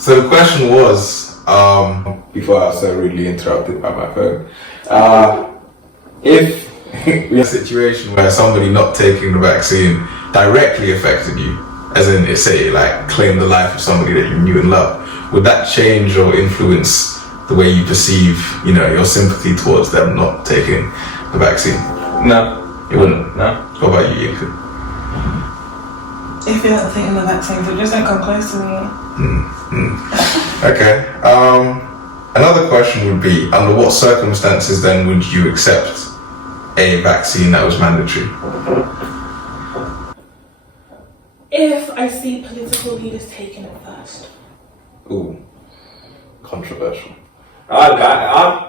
So the question was, before I was so rudely interrupted by my phone, if we have a situation where somebody not taking the vaccine directly affected you, as in, say, like, claimed the life of somebody that you knew and loved, would that change or influence the way you perceive, your sympathy towards them not taking the vaccine? No. It wouldn't? No. What about you, Yinka? If you're not taking the vaccine, so just don't come close to me. Okay. Another question would be, under what circumstances then would you accept a vaccine that was mandatory? If I see political leaders taking it first. Ooh, controversial. I'd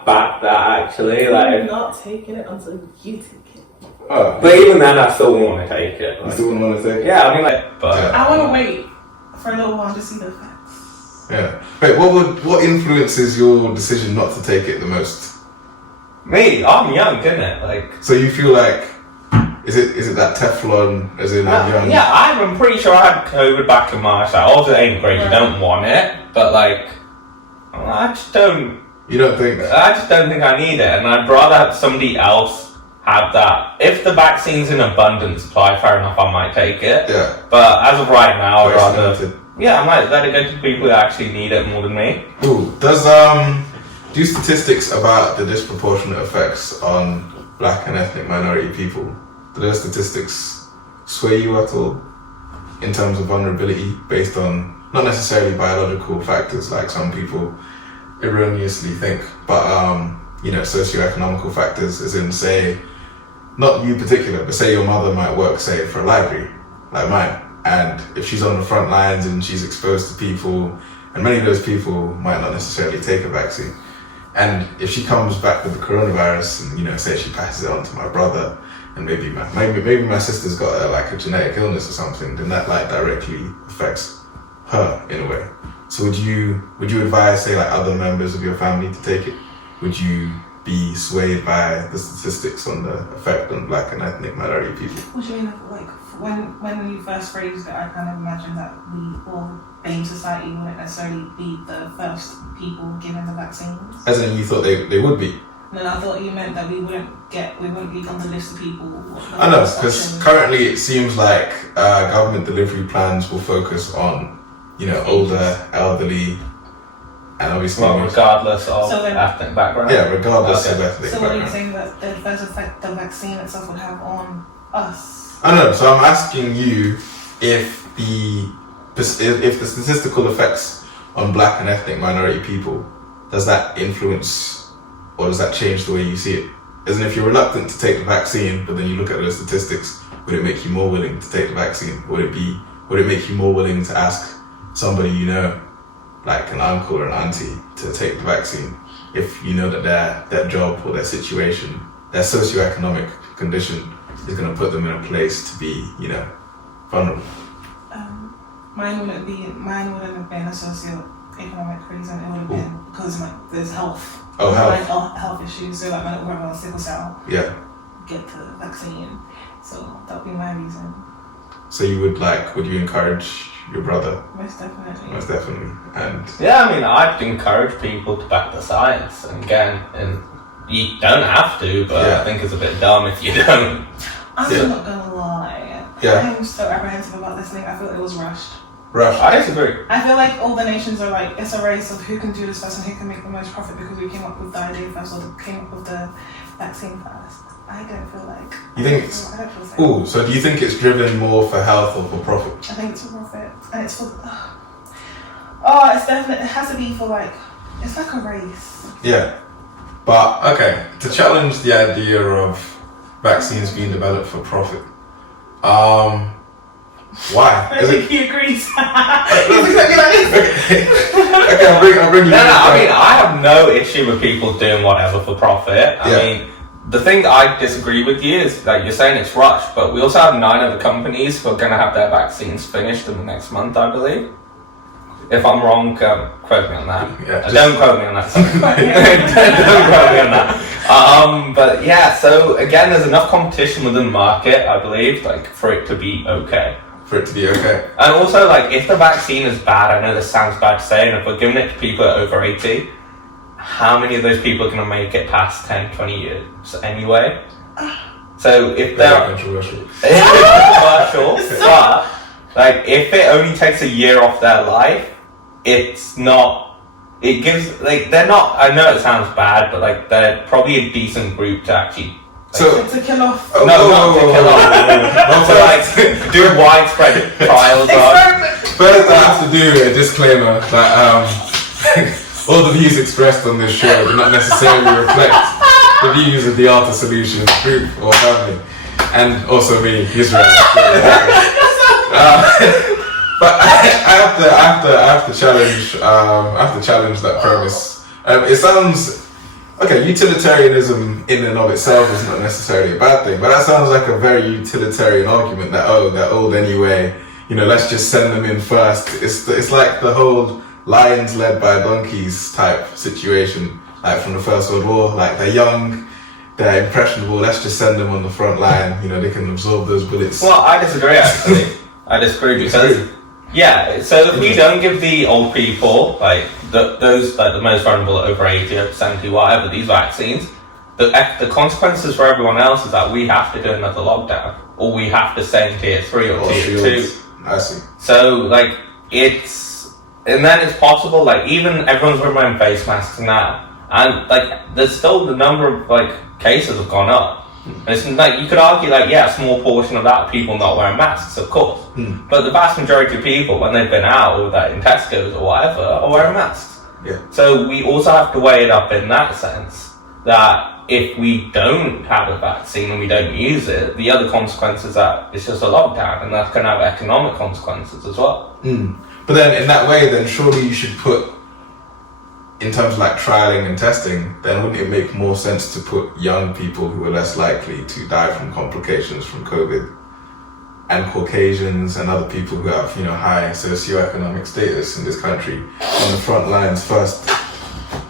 back that, actually. I'm not taking it until you take it. Oh, But even then, I still wouldn't want to take it. you still wouldn't want to take it? Yeah, I mean, but... Yeah. I want to wait for a little while to see the effects. Yeah. Wait, what influences your decision not to take it the most? Me, I'm young, isn't it? So you feel like, is it that Teflon, as in young? Yeah, I'm pretty sure I had COVID back in March. Obviously, it ain't great, you don't want it, but I just don't... You don't think? I just don't think I need it, and I'd rather have somebody else have that. If the vaccine's in abundant supply, fair enough, I might take it. Yeah. But as of right now, I'd rather... Limited. Yeah, I might let it go to people that actually need it more than me. Ooh, do statistics about the disproportionate effects on black and ethnic minority people, do those statistics sway you at all in terms of vulnerability based on not necessarily biological factors like some people erroneously think, but socioeconomical factors, as in, say, not you particular, but say your mother might work, say, for a library like mine, and if she's on the front lines and she's exposed to people, and many of those people might not necessarily take a vaccine, and if she comes back with the coronavirus and say she passes it on to my brother, and maybe my sister's got a genetic illness or something, then that directly affects her in a way. So would you advise, say, other members of your family to take it? Would you be swayed by the statistics on the effect on black and ethnic minority people? What do you mean, when you first phrased it, I kind of imagined that we all in society wouldn't necessarily be the first people given the vaccines. As in, you thought they would be? No, I thought you meant that we wouldn't be on the list of people. I know, because currently it seems like government delivery plans will focus on, older, elderly, and obviously... Well, regardless of ethnic background? Yeah, regardless of ethnic background. So what are you saying that the first effect the vaccine itself would have on us? I know, so I'm asking you if the statistical effects on black and ethnic minority people, does that influence or does that change the way you see it? As in, if you're reluctant to take the vaccine, but then you look at those statistics, would it make you more willing to take the vaccine? Would it make you more willing to ask somebody like an uncle or an auntie, to take the vaccine if you know that their job or their situation, their socioeconomic condition is going to put them in a place to be, vulnerable? Mine wouldn't have been a socio-economic reason. It would have been because there's health. Oh, health. Health issues. So my grandma was sickle cell. Yeah. Get the vaccine. So that would be my reason. So you would you encourage your brother? Most definitely. Most definitely. And yeah, I'd encourage people to back the science. And again, you don't have to, but I think it's a bit dumb if you don't. I'm not gonna lie. Yeah. I'm so apprehensive about this thing. I feel it was rushed. I disagree. I feel like all the nations are it's a race of who can do this first and who can make the most profit because we came up with the idea first or came up with the vaccine first. I don't feel like. You think it's... I don't feel safe. Ooh, so do you think it's driven more for health or for profit? I think it's for profit. And it's for... it's definitely... It has to be for it's like a race. Yeah. But, okay, to challenge the idea of vaccines being developed for profit, why? I think he agrees. Okay, I'll bring you. No, I have no issue with people doing whatever for profit. I mean, the thing that I disagree with you is you're saying it's rushed, but we also have 9 other companies who are going to have their vaccines finished in the next month, I believe. If I'm wrong, quote me on that. Yeah, don't quote me on that. Don't quote me on that. But yeah, so again, there's enough competition within the market, I believe, for it to be okay. for it to be okay. And also, like, if the vaccine is bad, I know this sounds bad to say, and if we're giving it to people over 80, how many of those people are going to make it past 10, 20 years anyway? So if they're controversial, but like if it only takes a year off their life, it's not. It gives like they're not. I know it sounds bad, but like they're probably a decent group to actually. So to kill off. No, not to kill off. So like do widespread trials on. First, I have to do a disclaimer that all the views expressed on this show do not necessarily reflect the views of the ArthurSolutions group or family, and also me, Yisrael. But I have to challenge that premise. It sounds okay. Utilitarianism in and of itself is not necessarily a bad thing, but that sounds like a very utilitarian argument. That they're old anyway. Let's just send them in first. It's like the whole lions led by donkeys type situation, like from the First World War. Like they're young, they're impressionable. Let's just send them on the front line. They can absorb those bullets. Well, I disagree actually. I disagree because so if we don't give the old people like those like the most vulnerable over 80 or 70 whatever these vaccines, the consequences for everyone else is that we have to do another lockdown or we have to stay in tier 3 or tier 2. I see. So like and then it's possible like even everyone's wearing face masks now, and like there's still the number of like cases have gone up. It's like you could argue like a small portion of that are people not wearing masks, of course, but the vast majority of people when they've been out or that in Tesco's or whatever are wearing masks. Yeah. So we also have to weigh it up in that sense that if we don't have a vaccine and we don't use it, the other consequence is that it's just a lockdown, and that's going to have economic consequences as well. But then in that way, then surely you should put, in terms of like trialing and testing, then wouldn't it make more sense to put young people who are less likely to die from complications from COVID, and Caucasians and other people who have high socioeconomic status in this country on the front lines first,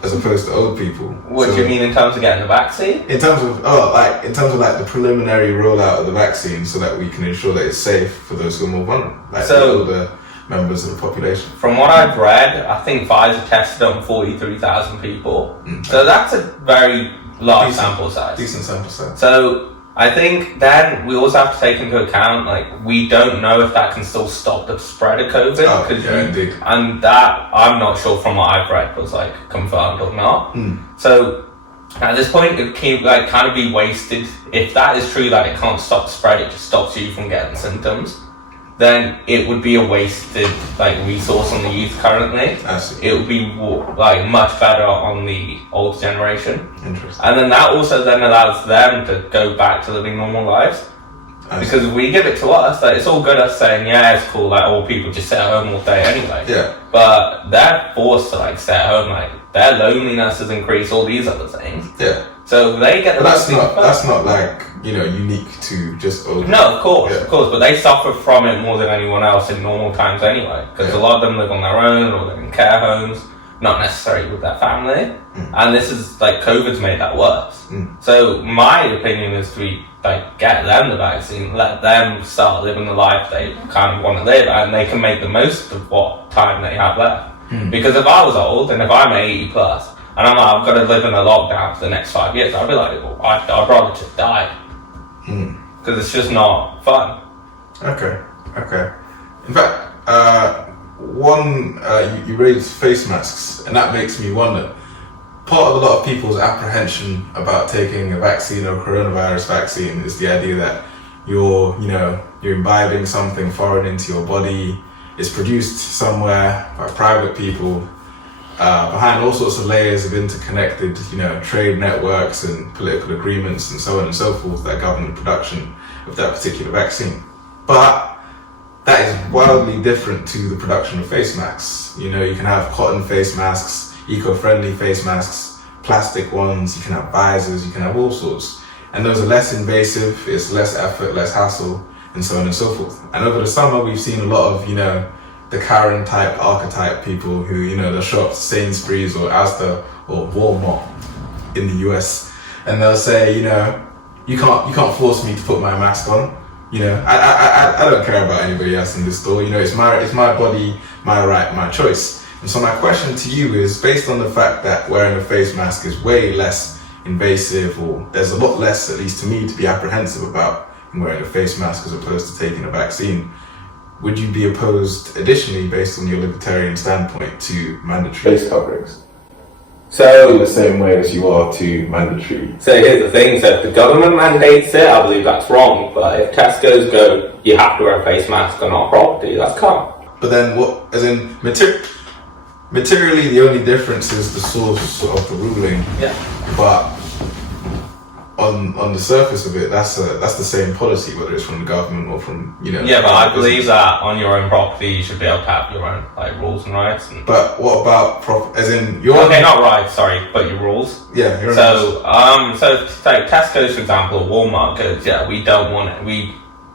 as opposed to old people? What do you mean in terms of getting the vaccine? In terms of the preliminary rollout of the vaccine, so that we can ensure that it's safe for those who are more vulnerable, like the older members of the population. From what I've read, I think Pfizer tested on 43,000 people. So that's a very large sample size. Decent sample size. So I think then we also have to take into account, like, we don't know if that can still stop the spread of COVID. Indeed. And that, I'm not sure from what I've read was, like, confirmed or not. So at this point, it can, like, kind of be wasted. If that is true that it can't stop the spread, it just stops you from getting symptoms, then it would be a wasted like resource on the youth currently. I see. It would be like much better on the older generation. Interesting. And then that also then allows them to go back to living normal lives. Because if we give it to us, like, it's all good us saying, yeah, it's cool, like all people just sit at home all day anyway. Yeah. But they're forced to like stay at home, like their loneliness has increased, all these other things. Yeah. So they get the vaccine. That's not like, unique to just old. No, of course, but they suffer from it more than anyone else in normal times anyway, because a lot of them live on their own or live in care homes, not necessarily with their family, and this is like COVID's made that worse. So my opinion is to get them the vaccine, let them start living the life they kind of want to live, and they can make the most of what time they have left. Because if I was old and if I'm 80 plus and I'm like, I've got to live in a lockdown for the next 5 years, I'd be like, well, I'd rather just die. Because it's just not fun. Okay. In fact, you raised face masks, and that makes me wonder. Part of a lot of people's apprehension about taking a vaccine or a coronavirus vaccine is the idea that you're imbibing something foreign into your body. It's produced somewhere by private people, behind all sorts of layers of interconnected, trade networks and political agreements and so on and so forth that govern the production of that particular vaccine. But that is wildly different to the production of face masks. You can have cotton face masks, eco-friendly face masks, plastic ones, you can have visors, you can have all sorts. And those are less invasive, it's less effort, less hassle, and so on and so forth. And over the summer, we've seen a lot of, the Karen type archetype people who, they'll show up to Sainsbury's or Asda or Walmart in the US, and they'll say, you can't force me to put my mask on. You know, I don't care about anybody else in this store. You know, it's my body, my right, my choice. And so my question to you is, based on the fact that wearing a face mask is way less invasive, or there's a lot less, at least to me, to be apprehensive about in wearing a face mask as opposed to taking a vaccine, would you be opposed, additionally, based on your libertarian standpoint, to mandatory face coverings? So, in the same way as you are to mandatory. So here's the thing, so if the government mandates it, I believe that's wrong, but if Tesco's go, you have to wear a face mask on our property, that's calm. But then what, as in, materially the only difference is the source of the ruling. Yeah. But on the surface of it, that's the same policy, whether it's from the government or from, you know. Yeah, but I believe that on your own property, you should be able to have your own like rules and rights. But what about as in your? Okay, not rights, sorry, but your rules. Yeah, your so like Tesco's, for example, or Walmart goes, yeah, we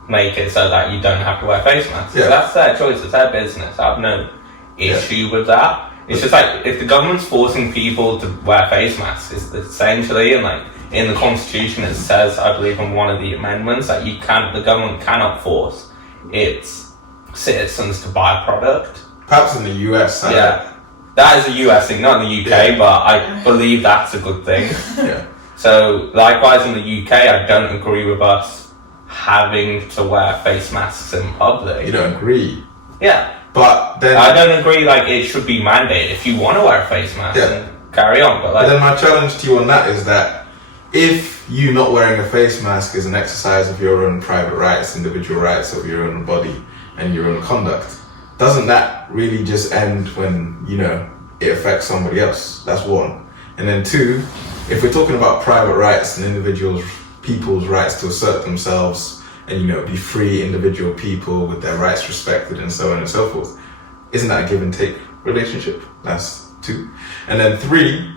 make it so that you don't have to wear face masks. Yeah. So that's their choice, it's their business. I have no issue with that. It's just like if the government's forcing people to wear face masks, it's essentially, and like in the Constitution it says, I believe in one of the amendments, that the government cannot force its citizens to buy a product. Perhaps in the US. Yeah, that is a US thing, not in the UK, but I believe that's a good thing. Yeah. So likewise in the UK, I don't agree with us having to wear face masks in public. You don't agree? Yeah. But then I don't agree like it should be mandated. If you want to wear a face mask, then carry on. But then my challenge to you on that is that if you not wearing a face mask is an exercise of your own private rights, individual rights of your own body and your own conduct, doesn't that really just end when, you know, it affects somebody else? That's one. And then two, if we're talking about private rights and people's rights to assert themselves and, you know, be free individual people with their rights respected and so on and so forth, isn't that a give and take relationship? That's two. And then three,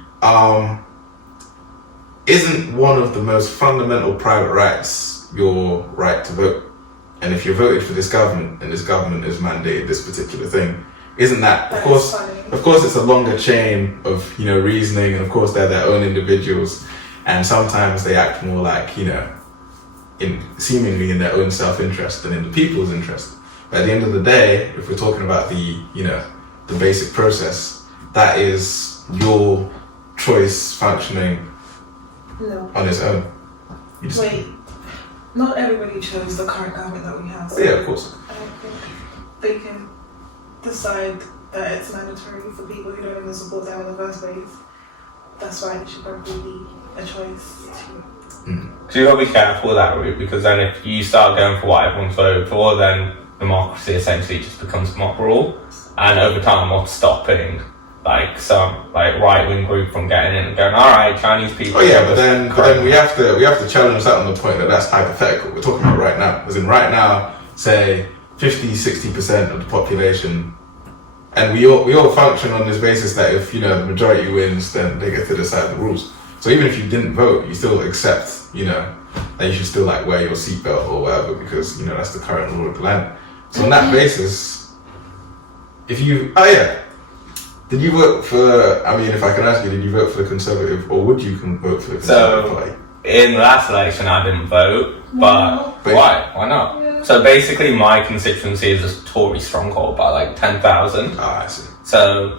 isn't one of the most fundamental private rights your right to vote? And if you're voted for this government and this government has mandated this particular thing, isn't that, of course it's a longer chain of, you know, reasoning, and of course they're their own individuals, and sometimes they act more like, you know, seemingly in their own self-interest than in the people's interest. But at the end of the day, if we're talking about the, you know, the basic process, that is your choice functioning on its own. Wait, not everybody chose the current government that we have. So yeah, of course. I don't think they can decide that it's mandatory for people who don't even support them in the first place. That's why it should probably be a choice to. So you got to be careful with that route, because then if you start going for what everyone's voted for, then democracy essentially just becomes mock rule, and over time what's stopping like some like right-wing group from getting in and going, all right, Chinese people. Oh yeah, but then we have to challenge that on the point that that's hypothetical. We're talking about right now, as in right now, say 50-60% of the population, and we all function on this basis that if, you know, the majority wins, then they get to decide the rules. So even if you didn't vote, you still accept, you know, that you should still like wear your seatbelt or whatever, because, you know, that's the current rule of the land. So on that basis, if you, did you vote for, I mean, if I can ask you, did you vote for the Conservative, or would you vote for the Conservative Party? In the last election I didn't vote, but why? Why not? Yeah. So basically my constituency is a Tory stronghold by like 10,000. Ah, I see. So,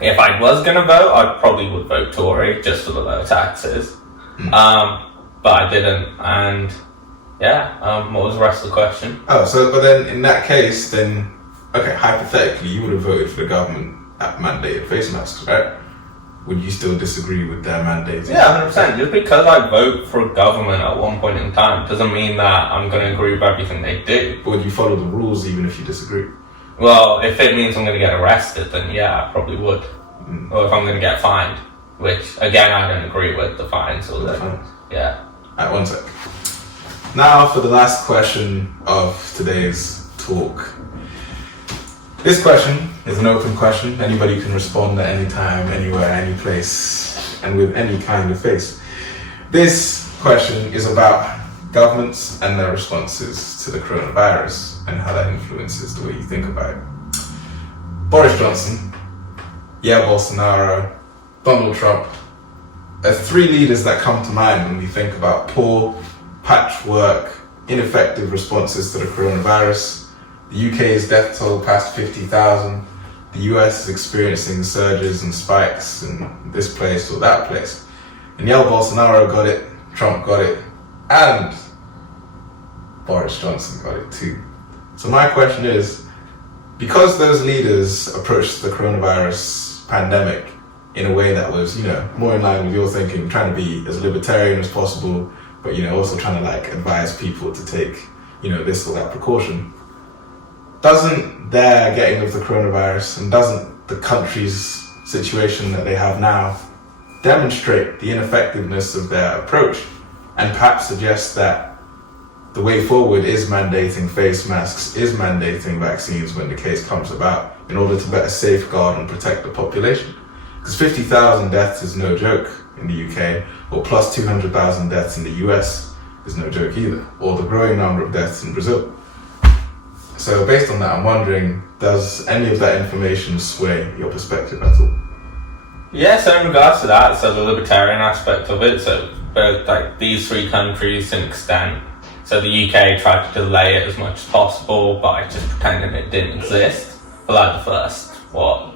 if I was going to vote, I probably would vote Tory just for the lower taxes. But I didn't, and what was the rest of the question? Oh, so, but then in that case, then, okay, hypothetically, you would have voted for the government that mandated face masks, right? Would you still disagree with their mandate? Yeah, 100%. Just because I vote for a government at one point in time doesn't mean that I'm going to agree with everything they do. But would you follow the rules even if you disagree? Well, if it means I'm going to get arrested, then yeah, I probably would. Or if I'm going to get fined, which, again, I don't agree with the fines or the fines. Yeah. Alright, one sec. Now for the last question of today's talk. This question is an open question. Anybody can respond at any time, anywhere, any place, and with any kind of face. This question is about governments and their responses to the coronavirus and how that influences the way you think about it. Boris Johnson, Jair Bolsonaro, Donald Trump are three leaders that come to mind when we think about poor, patchwork, ineffective responses to the coronavirus. The UK's death toll passed 50,000. The US is experiencing surges and spikes in this place or that place. And Bolsonaro got it, Trump got it, and Boris Johnson got it too. So my question is, because those leaders approached the coronavirus pandemic in a way that was, more in line with your thinking, trying to be as libertarian as possible, but, also trying to advise people to take, this or that precaution, doesn't their getting of the coronavirus and doesn't the country's situation that they have now demonstrate the ineffectiveness of their approach and perhaps suggest that the way forward is mandating face masks, is mandating vaccines when the case comes about in order to better safeguard and protect the population? Because 50,000 deaths is no joke in the UK, or plus 200,000 deaths in the US is no joke either, or the growing number of deaths in Brazil. So based on that, I'm wondering, does any of that information sway your perspective at all? Yeah, so in regards to that, so the libertarian aspect of it, so both these three countries to an extent, so the UK tried to delay it as much as possible by just pretending it didn't exist for the first,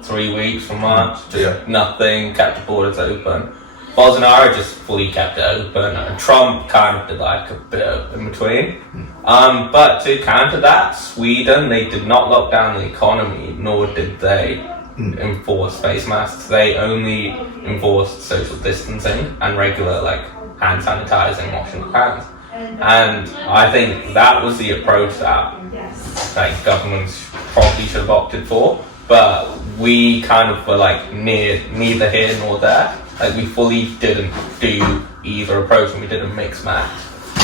3 weeks from March, just nothing, kept the borders open. Bolsonaro just fully kept it open, and Trump kind of did a bit of in between. But to counter that, Sweden, they did not lock down the economy, nor did they enforce face masks. They only enforced social distancing and regular hand sanitizing, washing of hands. And I think that was the approach that governments probably should have opted for. But we kind of were neither here nor there. We fully didn't do either approach, and we did a mixed match.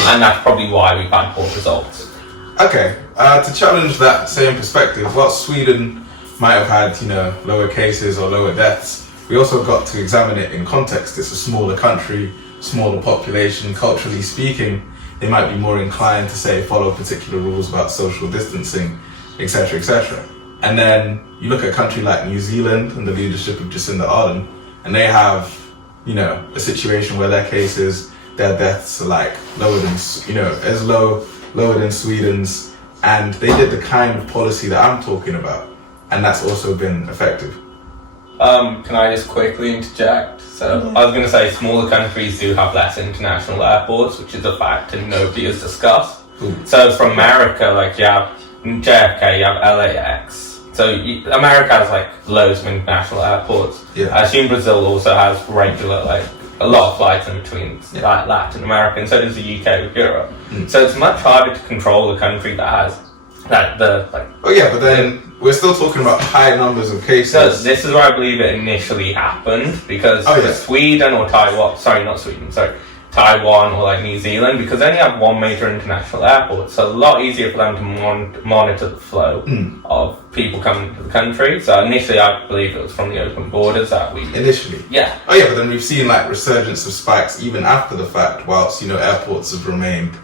And that's probably why we've had poor results. Okay, to challenge that same perspective, whilst Sweden might have had, lower cases or lower deaths, we also got to examine it in context. It's a smaller country, smaller population, culturally speaking. They might be more inclined to say follow particular rules about social distancing, etc., etc. And then you look at a country like New Zealand and the leadership of Jacinda Ardern, and they have, a situation where their cases, their deaths are lower than, lower than Sweden's, and they did the kind of policy that I'm talking about, and that's also been effective. Can I just quickly interject? So I was going to say smaller countries do have less international airports, which is a fact and nobody has discussed. So from America, you have JFK, you have LAX. So America has loads of international airports. Yeah. I assume Brazil also has regular, a lot of flights in between Latin America, and so does the UK with Europe. So it's much harder to control a country that has but then we're still talking about high numbers of cases. So this is where I believe it initially happened, because Sweden or Taiwan or New Zealand, because they only have one major international airport, so a lot easier for them to monitor the flow of people coming to the country. So initially I believe it was from the open borders that we... Initially? Yeah. But then we've seen resurgence of spikes even after the fact, whilst, airports have remained,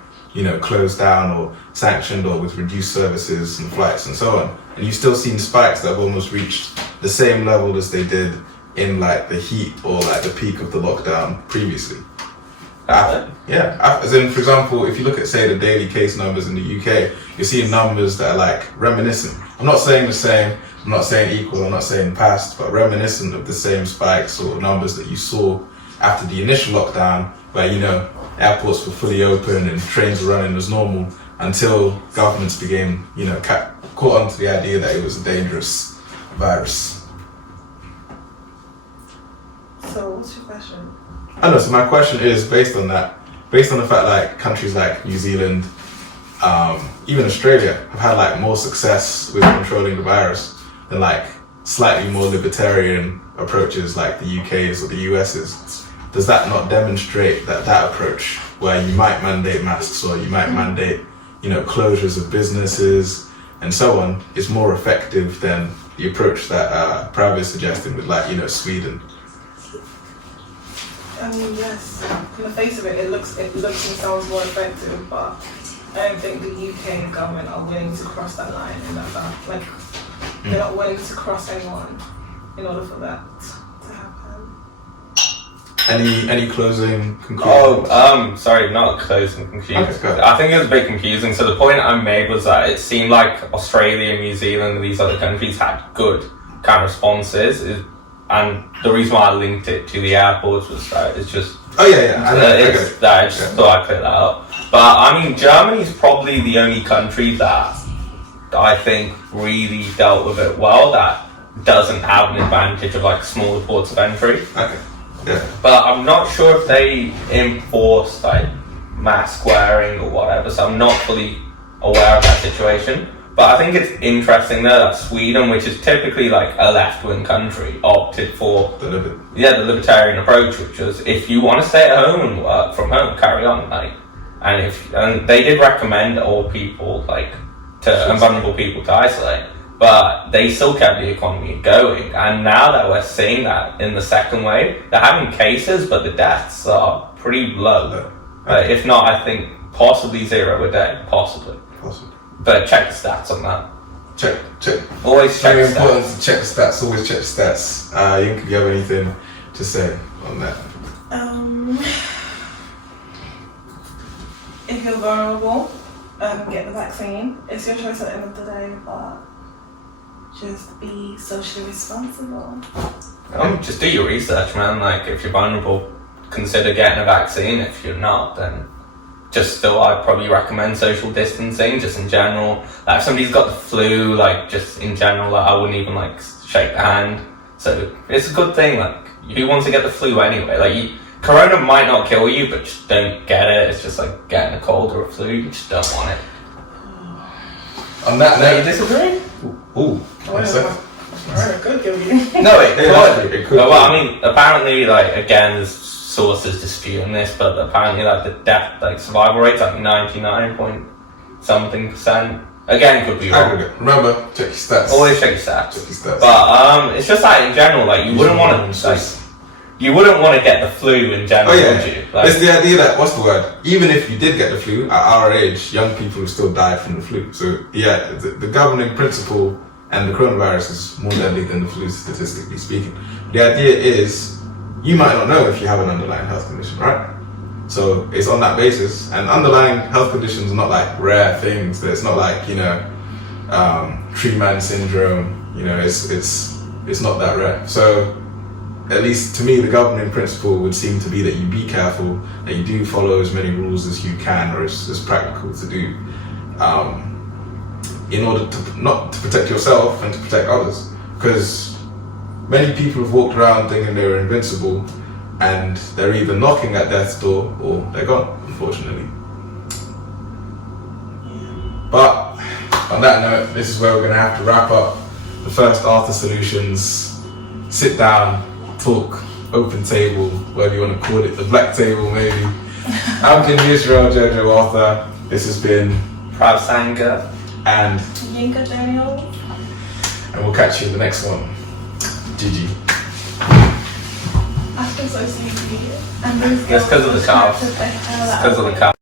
closed down or sanctioned or with reduced services and flights and so on. And you've still seen spikes that have almost reached the same level as they did in the heat or the peak of the lockdown previously. As in, for example, if you look at, say, the daily case numbers in the UK, you're seeing numbers that are reminiscent. I'm not saying the same, I'm not saying equal, I'm not saying past, but reminiscent of the same spikes or numbers that you saw after the initial lockdown, where, airports were fully open and trains were running as normal until governments became, caught onto the idea that it was a dangerous virus. So, what's your question? So my question is based on that, based on the fact countries like New Zealand, even Australia have had more success with controlling the virus than slightly more libertarian approaches like the UK's or the US's. Does that not demonstrate that approach where you might mandate masks or you might mandate, closures of businesses and so on is more effective than the approach that Prav is suggesting with Sweden? Yes. On the face of it, it looks and sounds more effective, but I don't think the UK government are willing to cross that line in that fact. They're not willing to cross anyone in order for that to happen. Any closing conclusions? Sorry, not closing conclusions. Okay, go ahead. I think it was a bit confusing. So the point I made was that it seemed like Australia, New Zealand, and these other countries had good kind of responses, and the reason why I linked it to the airports was that it's just. Oh yeah. I just thought I'd clear that up. But I mean, Germany's probably the only country that I think really dealt with it well. That doesn't have an advantage of like smaller ports of entry. Okay. Yeah. But I'm not sure if they enforce like mask wearing or whatever, so I'm not fully aware of that situation. But I think it's interesting though that Sweden, which is typically like a left-wing country, opted for the libertarian approach, which was if you want to stay at home and work from home, carry on, like, and they did recommend old people and vulnerable people to isolate. But they still kept the economy going, and now that we're seeing that in the second wave, they're having cases, but the deaths are pretty low. If not, I think possibly 0 a day, possibly. But check the stats on that. Check. Always check the stats. Very important to check the stats. Always check the stats. Yinka, do you have anything to say on that? If you're vulnerable, get the vaccine. It's your choice at the end of the day, but just be socially responsible. Just do your research, man. Like, if you're vulnerable, consider getting a vaccine. If you're not, then I'd probably recommend social distancing, just in general. Like, if somebody's got the flu, like, just in general, like, I wouldn't even, like, shake their hand. So, it's a good thing, like, who wants to get the flu anyway? Like, corona might not kill you, but just don't get it. It's just like getting a cold or a flu, you just don't want it. On that note, you disagree? Ooh, 1 second. It could kill you. No, it could. Well, I mean, apparently, like, again, there's sources disputing this, but apparently, like, the death, like, survival rate's like 99.something%. Again, could be wrong. Remember, check your stats. Always check your stats. But it's just like in general, like, you wouldn't want to get the flu in general, would you? Like, it's the idea that, what's the word? Even if you did get the flu, at our age, young people still die from the flu. So yeah, the governing principle and the coronavirus is more deadly than the flu, statistically speaking. The idea is, you might not know if you have an underlying health condition, right? So it's on that basis, and underlying health conditions are not like rare things. It's not like, tree man syndrome. It's not that rare. So at least to me, the governing principle would seem to be that you be careful, that you do follow as many rules as you can, or as practical to do, in order to protect yourself and to protect others. Because many people have walked around thinking they're invincible, and they're either knocking at death's door or they're gone, unfortunately. But on that note, this is where we're going to have to wrap up the first ArthurSolutions sit down, talk, open table, whatever you want to call it, the black table maybe. I'm Yisrael, Jojo, Arthur. This has been Prav, Sangha, and Yinka, Daniel. And we'll catch you in the next one. GG. I feel so sleepy. It's because of the cows. It's because of the cows.